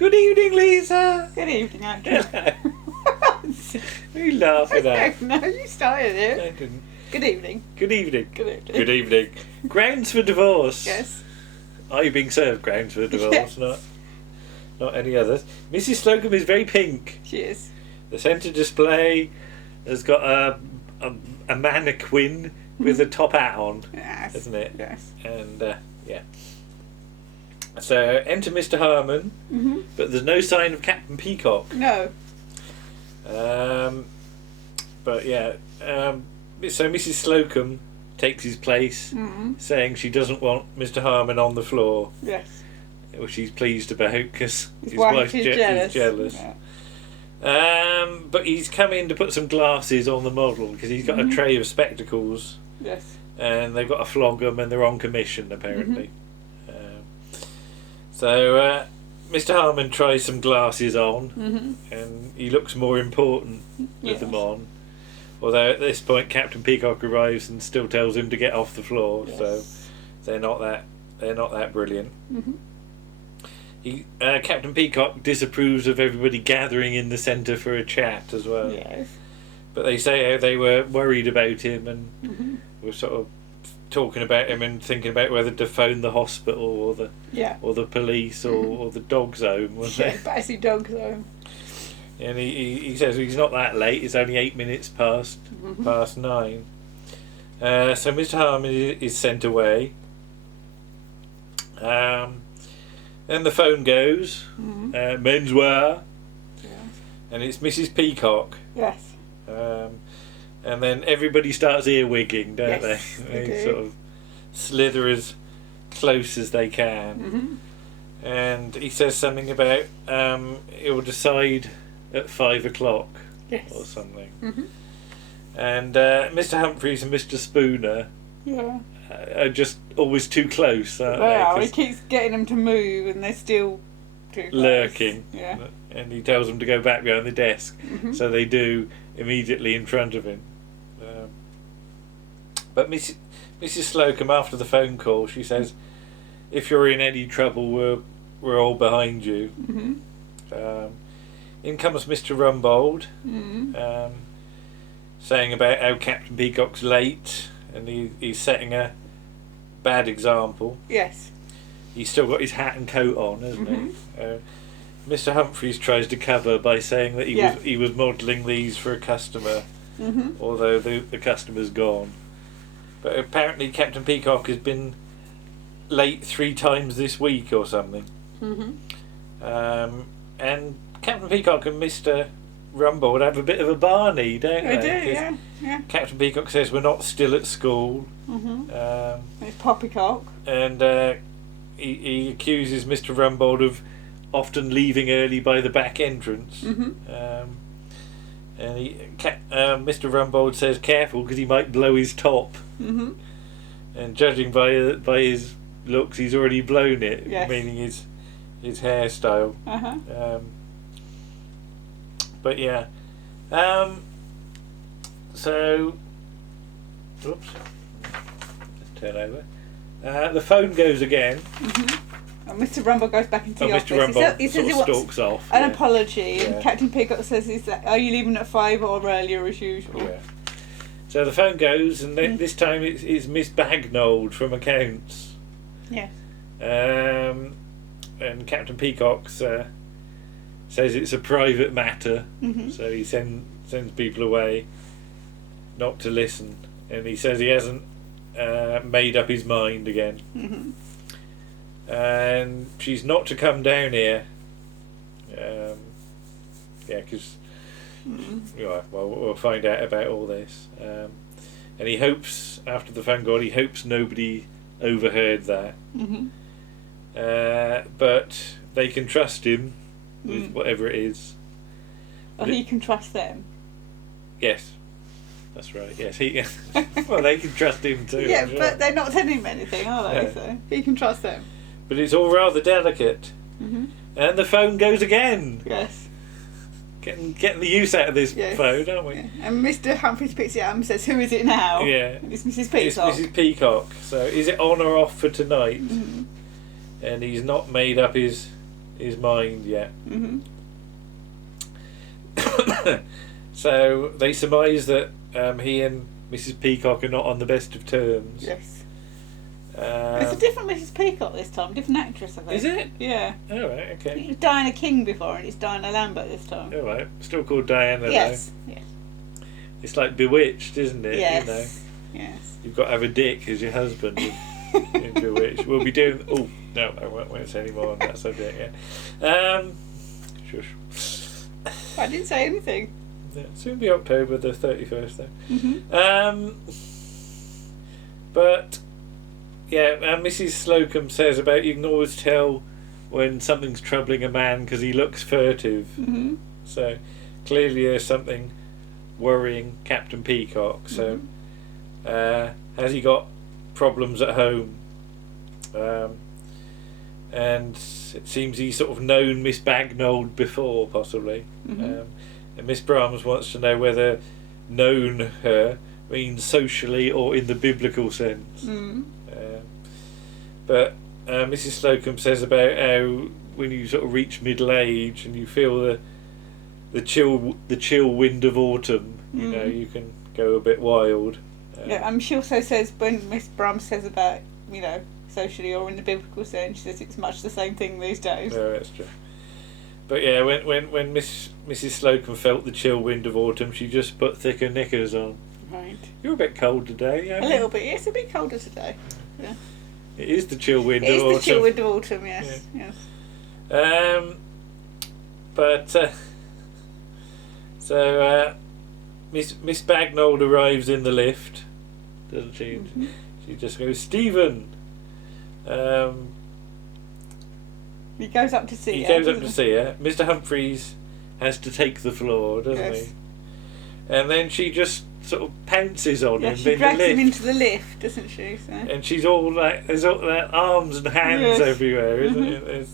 Good evening, Lisa. Good evening, Andrew. What are you laughing at? No, you started it. I didn't. Good evening. Good evening. Good evening. Good evening. Grounds for divorce. Yes. Are you being served grounds for divorce? Yes. Not any others. Mrs. Slocum is very pink. She is. The centre display has got a mannequin with a top hat on, Yes. isn't it? Yes. And yeah. So enter Mr. Harmon, but there's no sign of Captain Peacock. No. But yeah, so Mrs. Slocum takes his place, saying she doesn't want Mr. Harmon on the floor, Yes. which he's pleased about because His his wife wife's is jealous. jealous. Yeah. But he's come in to put some glasses on the model because he's got a tray of spectacles, Yes. and they've got to flog them, and they're on commission apparently. So Mr. Harmon tries some glasses on, and he looks more important with them on. Although at this point Captain Peacock arrives and still tells him to get off the floor, so they're not that brilliant. Captain Peacock disapproves of everybody gathering in the centre for a chat as well. Yes. But they say how they were worried about him and were sort of talking about him and thinking about whether to phone the hospital or the police or the dog's home, wasn't Yeah, it? Bassy dog's home. And he says he's not that late. It's only 8 minutes past 9. So Mr. Harmon is sent away. Then the phone goes. Menswear. Yes. And it's Mrs. Peacock. Yes. And then everybody starts earwigging, don't Yes, they? they do. Sort of slither as close as they can. And he says something about he'll decide at 5 o'clock or something. And Mr. Humphries and Mr. Spooner are just always too close, aren't Wow, they? he 'Cause keeps getting them to move and they're still too close. lurking. Yeah. And he tells them to go back behind the desk. So they do immediately in front of him. But Mrs. Slocum, after the phone call, she says, if you're in any trouble, we're all behind you. In comes Mr. Rumbold, saying about how Captain Peacock's late and he's setting a bad example. Yes. He's still got his hat and coat on, hasn't he? Mr. Humphries tries to cover by saying that he was modelling these for a customer, although the customer's gone. But apparently Captain Peacock has been late 3 times this week or something. And Captain Peacock and Mr. Rumbold have a bit of a Barney, don't they? They do, yeah. Captain Peacock says we're not still at school. It's Poppycock. And he accuses Mr. Rumbold of often leaving early by the back entrance. And Mr. Rumbold says careful because he might blow his top. And judging by his looks, he's already blown it, meaning his hairstyle. But yeah, so oops, let's turn over. The phone goes again. And Mr. Rumble goes back into the office. Mr. Rumble He says he sort of wants stalks off. an apology, and Captain Peacock says, "Are you leaving at 5 or earlier as usual?" Yeah. So the phone goes, and then this time it's Miss Bagnold from accounts. Yes. And Captain Peacock says it's a private matter, so he sends people away not to listen, and he says he hasn't made up his mind again. And she's not to come down here. Because we'll find out about all this. And he hopes, after the phone call, he hopes nobody overheard that. But they can trust him with whatever it is. Or he can trust them. Yes, that's right. Yes, he. Well, they can trust him too. Yeah, sure. but they're not telling him anything, are they? Yeah. So he can trust them. But it's all rather delicate. And the phone goes again. Yes. Getting the use out of this phone, aren't we? Yeah. And Mr. Humphries picks it up and says, "Who is it now?" Yeah. It's Mrs. Peacock. It's Mrs. Peacock. So is it on or off for tonight? And he's not made up his his mind yet. Mhm. So they surmise that he and Mrs. Peacock are not on the best of terms. Yes. It's a different Mrs. Peacock this time, different actress, I think. Is it? Yeah. All right, okay. It was Diana King before, and it's Diana Lambert this time. All right, still called Diana. Yes. Though. Yes. It's like Bewitched, isn't it? Yes. You know, yes. you've got to have a dick as your husband in Bewitched. We'll be doing. Oh no, I won't say any more on that subject. Yeah. Shush. I didn't say anything. Yeah, soon be October the 31st though. Mhm. But yeah, Mrs. Slocum says about you can always tell when something's troubling a man because he looks furtive. Mhm. So clearly there's something worrying Captain Peacock. So has he got problems at home? And it seems he's sort of known Miss Bagnold before, possibly. Mhm. And Miss Brahms wants to know whether known her means socially or in the biblical sense. Mhm. But Mrs. Slocum says about how when you sort of reach middle age and you feel the chill wind of autumn, you know, you can go a bit wild. Yeah, she also says when Miss Brahms says about, you know, socially or in the biblical sense, she says it's much the same thing these days. No, that's true. But yeah, when Mrs. Slocum felt the chill wind of autumn, she just put thicker knickers on. Right. You're a bit cold today, yeah. A little bit. Yes, a bit colder today. Yeah. It is the chill wind It of autumn. is the chill wind of autumn. Yes. Yeah. Yes. But Miss Bagnold arrives in the lift, doesn't she? Mhm. She just goes, Stephen. He goes up to see He her. goes up doesn't to he? see her. Mr. Humphries has to take the floor, doesn't Yes. he? And then she just sort of pounces on Yeah, him she in the drags lift. him into the lift, doesn't she? So. And she's all like, there's all that arms and hands Yes. everywhere, isn't Mhm.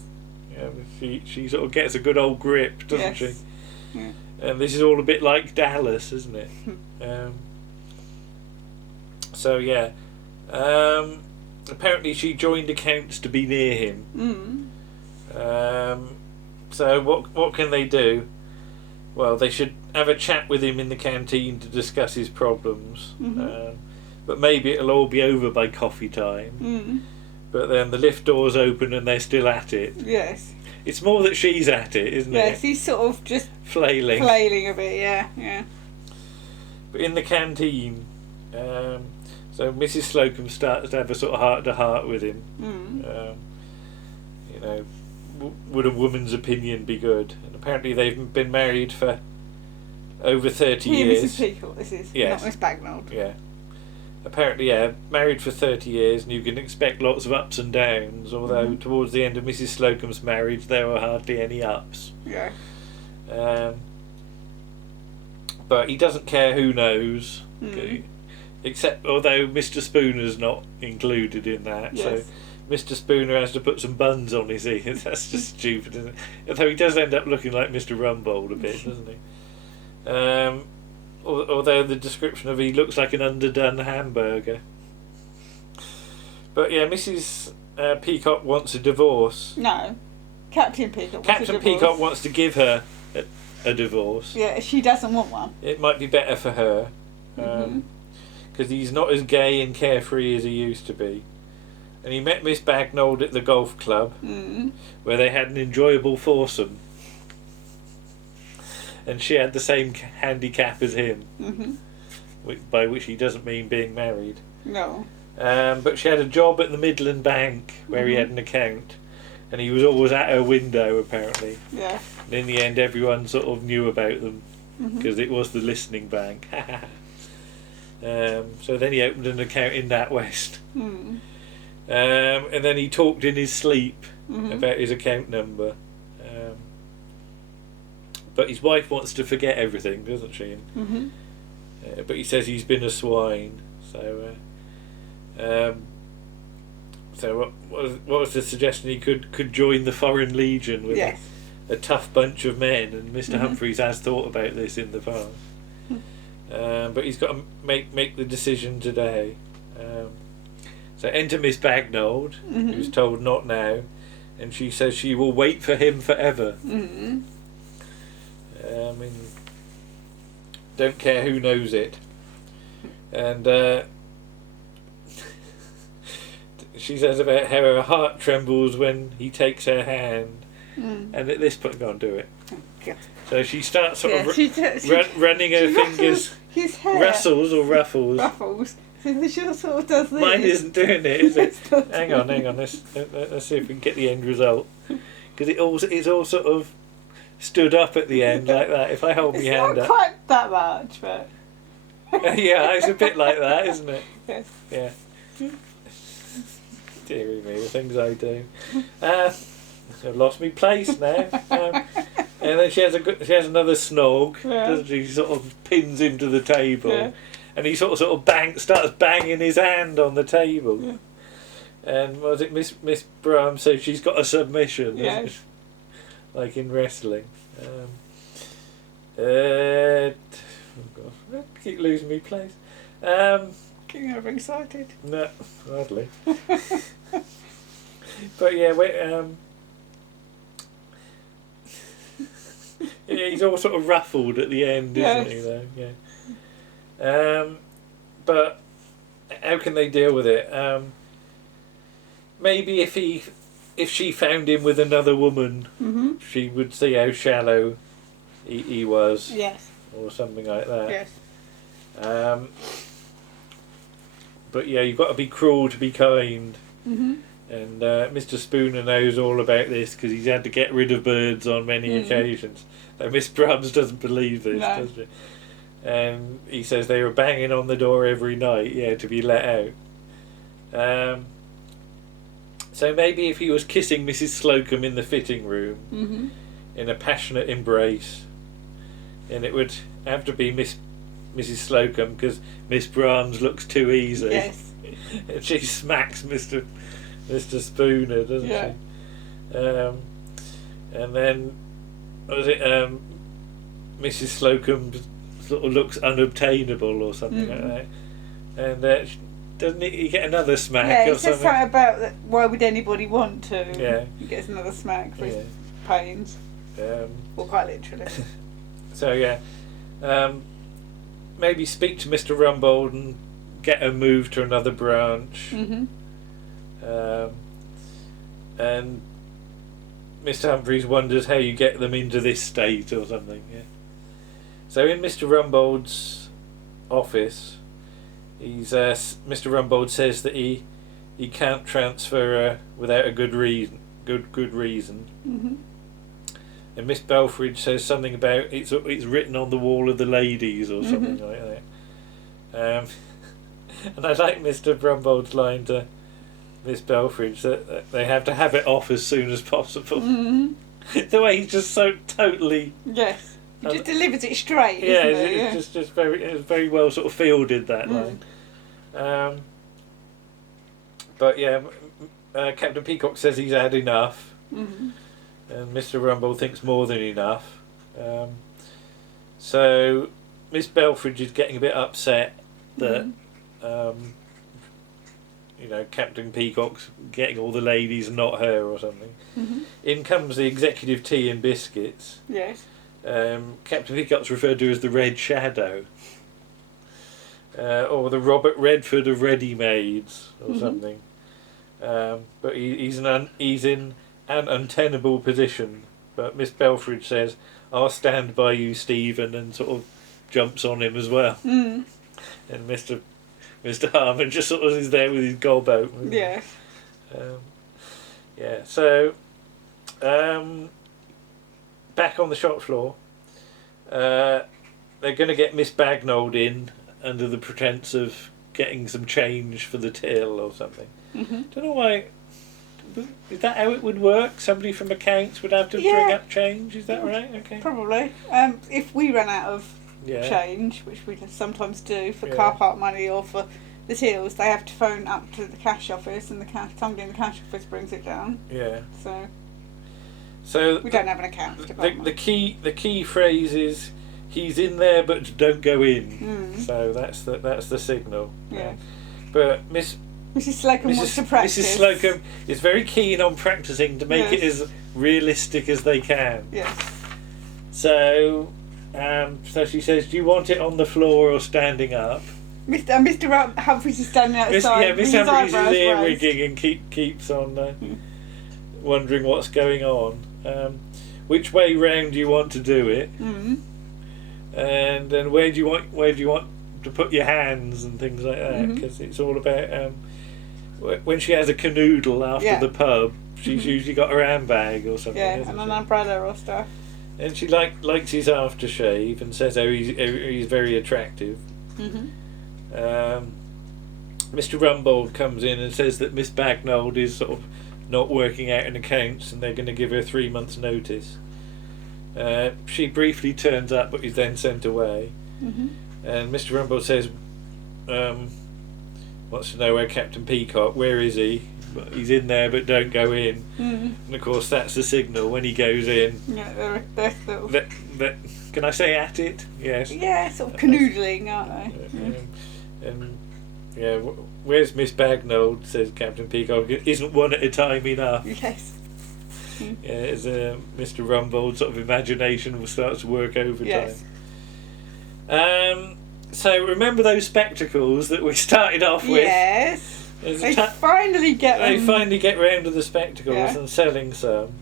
it? She sort of gets a good old grip, doesn't Yes. she? Yeah. And this is all a bit like Dallas, isn't it? So yeah, apparently she joined accounts to be near him. So what can they do? Well, they should have a chat with him in the canteen to discuss his problems. But maybe it'll all be over by coffee time. But then the lift doors open and they're still at it. Yes. It's more that she's at it, isn't Yes, it? he's sort of just Flailing. a bit. Yeah. Yeah. But in the canteen, so Mrs. Slocum starts to have a sort of heart-to-heart with him. You know, would a woman's opinion be good? And apparently they've been married for over 30 years. Mrs. Peacock, this is. Yes. Not Miss Bagnold. Yeah. Apparently, yeah, married for 30 years, and you can expect lots of ups and downs, although towards the end of Mrs. Slocum's marriage there were hardly any ups. Yeah. But he doesn't care who knows, except although Mr. Spooner's not included in that. Yes. So Mr. Spooner has to put some buns on his ears. That's just stupid, isn't it? Although he does end up looking like Mr. Rumbold a bit, doesn't he? Although the description of he looks like an underdone hamburger. But yeah, Mrs. Peacock wants a divorce. No. Captain Peacock. Captain Peacock wants to give her a divorce. Yeah, she doesn't want one. It might be better for her. Because he's not as gay and carefree as he used to be. And he met Miss Bagnold at the golf club, where they had an enjoyable foursome. And she had the same handicap as him, by which he doesn't mean being married. No. But she had a job at the Midland Bank, where he had an account, and he was always at her window, apparently. Yeah. And in the end, everyone sort of knew about them, because it was the listening bank. So then he opened an account in NatWest. And then he talked in his sleep about his account number. But his wife wants to forget everything, doesn't she? But he says he's been a swine. So what was the suggestion? He could join the Foreign Legion with a tough bunch of men, and Mr. Humphries has thought about this in the past. But he's got to make the decision today. So enter Miss Bagnold, who's told not now, and she says she will wait for him forever. Mm. I mean, don't care who knows it. And she says about how her heart trembles when he takes her hand. And at this point, go on, do it. Oh, so she starts sort of she running her fingers. His hair. Rustles or ruffles? Ruffles. So she sort of does this. Mine isn't doing it, is it? Hang on. Let's see if we can get the end result. Because it's all sort of stood up at the end like that. If I hold my hand up. It's not quite that much, but... yeah, it's a bit like that, isn't it? Yes. Yeah. Deary me, the things I do. I've lost my place now. And then she has another snog, doesn't she? She sort of pins him to the table, and he sort of starts banging his hand on the table. Yeah. And was it Miss Brum says she's got a submission, like in wrestling. Oh God, I keep losing my place. Getting overexcited. No, hardly. But yeah, yeah, he's all sort of ruffled at the end, isn't he? Though, yeah. But how can they deal with it? Maybe if she found him with another woman, she would see how shallow he was. Yes. Or something like that. Yes. But yeah, you've got to be cruel to be kind. Mm-hmm. And Mr. Spooner knows all about this because he's had to get rid of birds on many occasions. Now, Miss Brums doesn't believe this, does she? And he says they were banging on the door every night, to be let out. So maybe if he was kissing Mrs. Slocum in the fitting room in a passionate embrace, and it would have to be Mrs. Slocum because Miss Brahms looks too easy. Yes. And she smacks Mr. Spooner, doesn't she? And then, was it Mrs. Slocum sort of looks unobtainable or something like that? And doesn't he get another smack or something? Yeah, it says something about that, why would anybody want to? Yeah. He gets another smack for his pains. Well, quite literally. So, maybe speak to Mr. Rumbold and get her moved to another branch. And Mr. Humphries wonders how you get them into this state or something. Yeah. So in Mr. Rumbold's office, Mr. Rumbold says that he can't transfer her without a good reason. Good reason. And Miss Belfridge says something about it's written on the wall of the ladies or something like that. And I like Mr. Rumbold's line to Miss Belfridge that they have to have it off as soon as possible. The way he's just so totally... Yes. He just delivers it straight, yeah, isn't it? It's just very well sort of fielded, that line. But yeah, Captain Peacock says he's had enough. And Mr. Rumbold thinks more than enough. So Miss Belfridge is getting a bit upset that Captain Peacock's getting all the ladies and not her or something. In comes the executive tea and biscuits. Yes. Captain Peacock's referred to as the Red Shadow. Or the Robert Redford of ready-mades or something. But he's in an untenable position. But Miss Belfridge says, "I'll stand by you, Stephen," and sort of jumps on him as well. And Mr. Harmon just sort of is there with his gob open. Yeah. So back on the shop floor, they're going to get Miss Bagnold in under the pretence of getting some change for the till or something. Don't know why. Is that how it would work? Somebody from accounts would have to bring up change. Is that right? Okay. Probably. If we run out of change, which we sometimes do for car park money or for the tills, they have to phone up to the cash office, and somebody in the cash office brings it down. Yeah. So we don't have an accounts department. The key phrase is, "He's in there, but don't go in." So that's the signal. Yeah. But Miss Mrs. Slocum wants to practice. Mrs. Slocum is very keen on practising to make it as realistic as they can. Yes. So she says, "Do you want it on the floor or standing up?" Mr. Humphries is standing outside. Miss Humphries is ear-rigging and keeps on wondering what's going on. Which way round do you want to do it? And then where do you want to put your hands and things like that? Because it's all about when she has a canoodle after the pub, she's usually got her handbag or something. Yeah, and an umbrella or stuff. And she likes his aftershave and says, "Oh, he's very attractive." Mr. Rumbold comes in and says that Miss Bagnold is sort of not working out in accounts and they're going to give her 3 months' notice. She briefly turns up but is then sent away. And Mr. Rumbold says, wants to know where Captain Peacock, where is he? He's in there but don't go in. And of course that's the signal when he goes in. Yeah, they're sort of... Can I say at it? Yes. Yeah, sort of canoodling, aren't they? And where's Miss Bagnold? Says Captain Peacock. Isn't one at a time enough? Yes. Yeah, as Mr. Rumbold's sort of imagination will start to work overtime. Yes. So remember those spectacles that we started off with? Yes. They finally get them. They finally get round to the spectacles and selling some.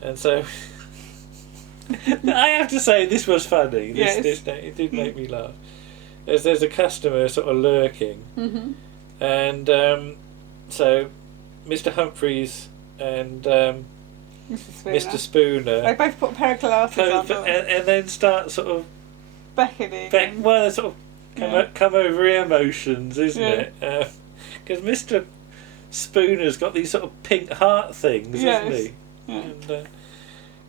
And so I have to say this was funny. It did make me laugh. There's a customer sort of lurking, and so Mr. Humphries and Mr. Spooner, they both put a pair of glasses on, and then start sort of beckoning. They sort of come over emotions, isn't it? Because Mr. Spooner's got these sort of pink heart things, isn't he?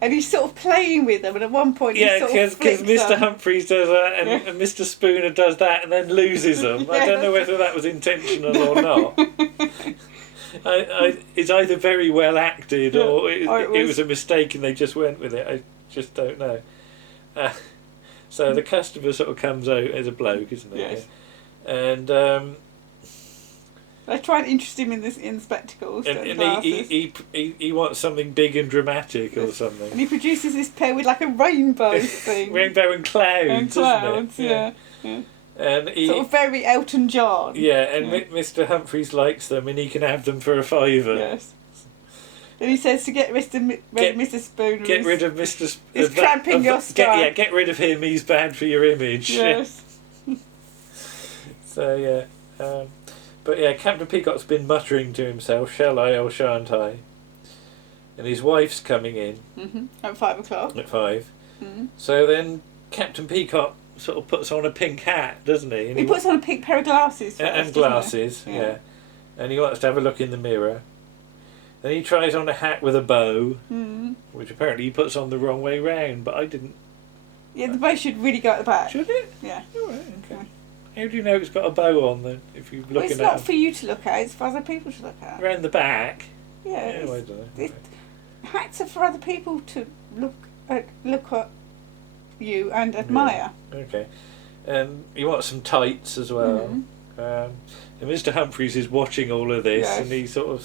And he's sort of playing with them, and at one point because Mr. Humphries does that, and Mr. Spooner does that, and then loses them. I don't know whether that was intentional or not. It's either very well acted, or it was a mistake, and they just went with it. I just don't know. So the customer sort of comes out as a bloke, isn't he? Yes. And they try and interest him in spectacles and glasses. He wants something big and dramatic or something. And he produces this pair with like a rainbow thing. Rainbow and clouds, isn't it? Yeah. And sort of very Elton John. Yeah, and Mr. Humphries likes them and he can have them for £5. Yes. And he says to get Mr. Spooner. Get rid of Mr. He's cramping your style. Get rid of him, he's bad for your image. Yes. So, but Captain Peacock's been muttering to himself, "Shall I or shan't I?" And his wife's coming in. At 5 o'clock. At 5. So then Captain Peacock sort of puts on a pink hat, doesn't he? And he puts on a pink pair of glasses first, and glasses, And he wants to have a look in the mirror. Then he tries on a hat with a bow, which apparently he puts on the wrong way round, but I didn't... Yeah, the bow should really go at the back. Should it? Yeah. Oh, right, okay. How do you know it's got a bow on then, if you're looking at it? It's not for you to look at, it's for other people to look at. Around the back? Yeah. I don't know. Hats are for other people to look at you and admire. Yeah. Okay. And he wants some tights as well. And Mr. Humphries is watching all of this, and he's sort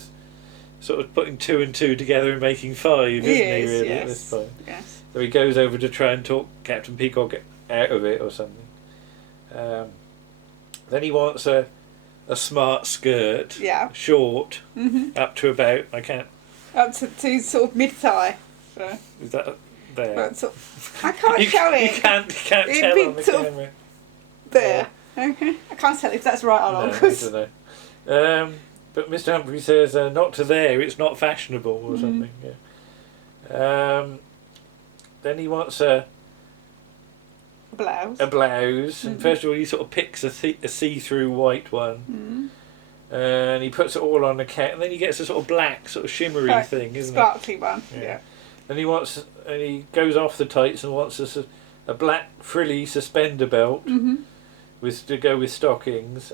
of putting 2 and 2 together and making 5, isn't he, really, at this point? Yes. So he goes over to try and talk Captain Peacock out of it or something. Then he wants a smart skirt, short, up to about, up to sort of mid-thigh. So. Is that there? I can't show it. You can't tell on the camera. There. Okay. I can't tell if that's right or not. No, I don't know. But Mr. Humphrey says, not to there, it's not fashionable or something. Yeah. Then he wants a blouse. And first of all he sort of picks a see-through white one. And he puts it all on the cat, and then he gets a sort of black, sort of shimmery thing, isn't it? Sparkly one, yeah. And he goes off the tights and wants a black frilly suspender belt to go with stockings.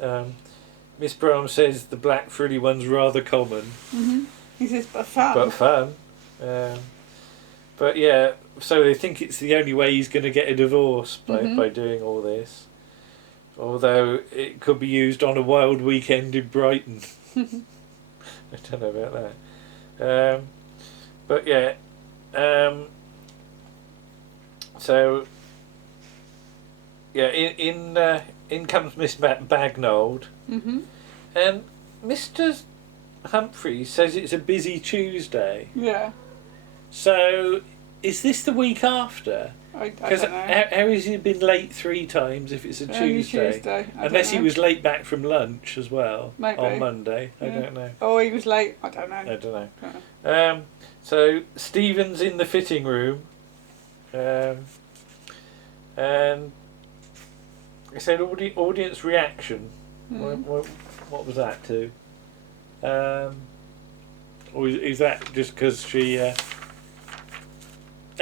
Miss Brown says the black frilly one's rather common. He says, but fun. But yeah, so they think it's the only way he's going to get a divorce by doing all this. Although it could be used on a wild weekend in Brighton. I don't know about that. But yeah. So yeah, in comes Miss Bagnold, and Mr. Humphries says it's a busy Tuesday. Yeah. So is this the week after? I don't know. How has he been late 3 times if it's a Tuesday? Unless he was late back from lunch as well. Maybe. On Monday. I don't know. Oh, he was late. I don't know. I don't know. So Stephen's in the fitting room, and I said audience reaction. What was that to? Or is that just because she?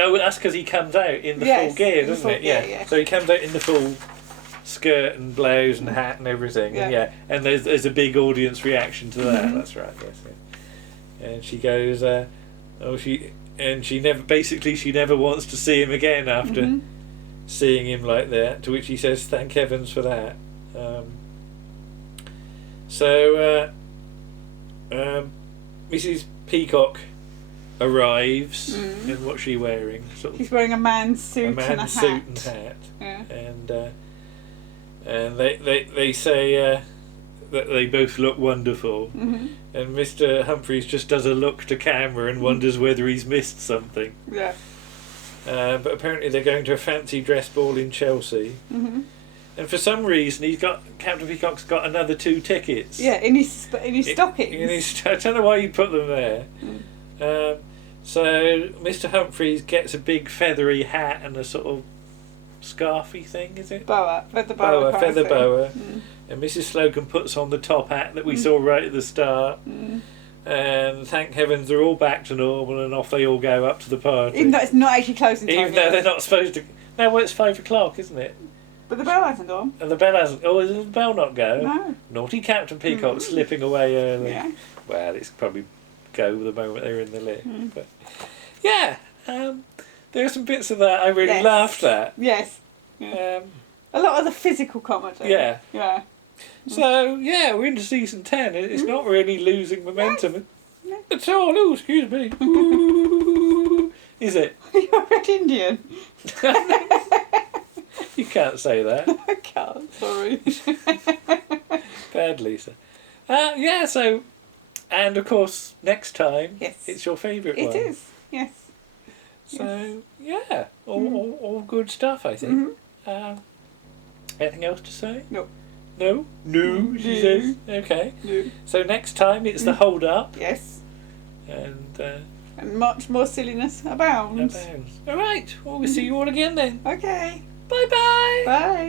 Oh, that's because he comes out in the full gear, doesn't it? Yeah. So he comes out in the full skirt and blouse and hat and everything. Yeah. And there's a big audience reaction to that. That's right. Yes. Yeah. And she goes, she never wants to see him again after seeing him like that. To which he says, "Thank heavens for that." Mrs. Peacock arrives, and what's she wearing? She's wearing a man's suit and a hat. Yeah. And they say that they both look wonderful, and Mr. Humphries just does a look to camera and wonders whether he's missed something. Yeah. But apparently they're going to a fancy dress ball in Chelsea. And for some reason, Captain Peacock's got another 2 tickets. Yeah, in his stockings. I don't know why you put them there. So Mr. Humphries gets a big feathery hat and a sort of scarfy thing, is it? Feather boa. And Mrs. Slocum puts on the top hat that we saw right at the start. And thank heavens they're all back to normal, and off they all go up to the party. Even though it's not actually closing time. Even though they're not supposed to. No, well, it's 5 o'clock, isn't it? But the bell hasn't gone. And the bell hasn't. Oh, does the bell not go? No. Naughty Captain Peacock slipping away early. Yeah. Well, it's probably go the moment they're in the lift. But yeah, there are some bits of that I really laughed at. Yes. Yeah. A lot of the physical comedy. Yeah. Yeah. So yeah, we're into season 10. It's not really losing momentum at all. Oh, excuse me. Ooh. Is it? You're Red Indian. You can't say that. I can't, sorry. Bad Lisa. So, and of course, next time, it's your favourite one. It is, yes. So, yeah, all good stuff, I think. Anything else to say? No. No? No, she says. Okay. No. So next time, it's the hold up. Yes. And much more silliness abounds. All right. Well, we'll see you all again then. Okay. Bye-bye. Bye.